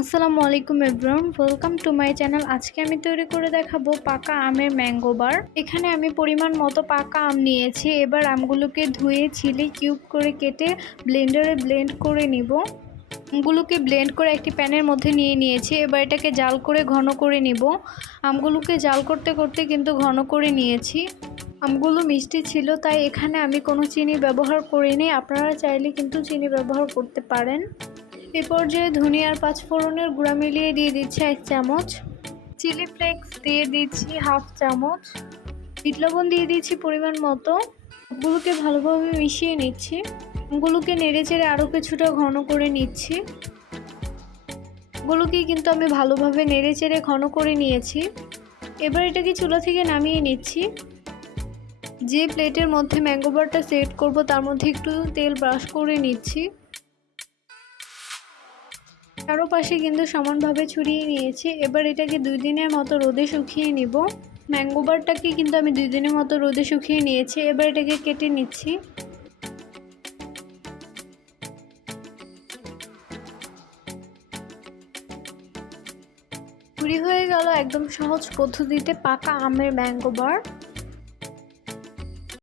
আসসালামু আলাইকুম everyone, welcome to my channel. আজকে আমি তৈরি করে দেখাবো পাকা আমের ম্যাঙ্গো বার। এখানে আমি পরিমাণ মতো পাকা আম নিয়েছি। এবার আমগুলোকে ধুয়ে ছিলে কিউব করে কেটে ব্লেন্ডারে ব্লেন্ড করে নিব। আমগুলোকে ব্লেন্ড করে একটি প্যানের মধ্যে নিয়ে নিয়েছি। এবার এটাকে জাল করে ঘন করে নিব। আমগুলোকে জাল করতে করতে কিন্তু ঘন করে নিয়েছি। আমগুলো মিষ্টি ছিল, তাই এখানে আমি কোনো চিনি ব্যবহার করিনি। আপনারা চাইলে কিন্তু চিনি ব্যবহার করতে পারেন। এ পর্যায়ে ধনিয়ার পাঁচফোড়নের গুঁড়া মিলিয়ে দিয়ে দিচ্ছি 1 চামচ, চিলি ফ্লেক্স দিয়ে দিচ্ছি হাফ চামচ, বিট লবণ দিয়ে দিচ্ছি পরিমাণ মতো। সবগুলোকে ভালোভাবে মিশিয়ে নিচ্ছি। আমগুলোকে নেড়েচেড়ে আরও কিছুটা ঘন করে নিচ্ছি। গুলোকে কিন্তু আমি ভালোভাবে নেড়েচেড়ে ঘন করে নিয়েছি। এবার এটাকে চুলা থেকে নামিয়ে নিচ্ছি। যে প্লেটের মধ্যে ম্যাঙ্গো বারটা সেট করব তার মধ্যে একটু তেল ব্রাশ করে নিচ্ছি। চারপাশে কিন্তু সমানভাবে ছড়িয়ে নিয়েছি। এবার এটাকে 2 দিনের মতো রোদে শুকিয়ে নিব। ম্যাঙ্গো বারটাকে কিন্তু আমি 2 দিনের মতো রোদে শুকিয়ে নিয়েছি। এবার এটাকে কেটে নিচ্ছি। তৈরি হয়ে গেল একদম সহজ পদ্ধতিতে পাকা আমের ম্যাঙ্গো বার।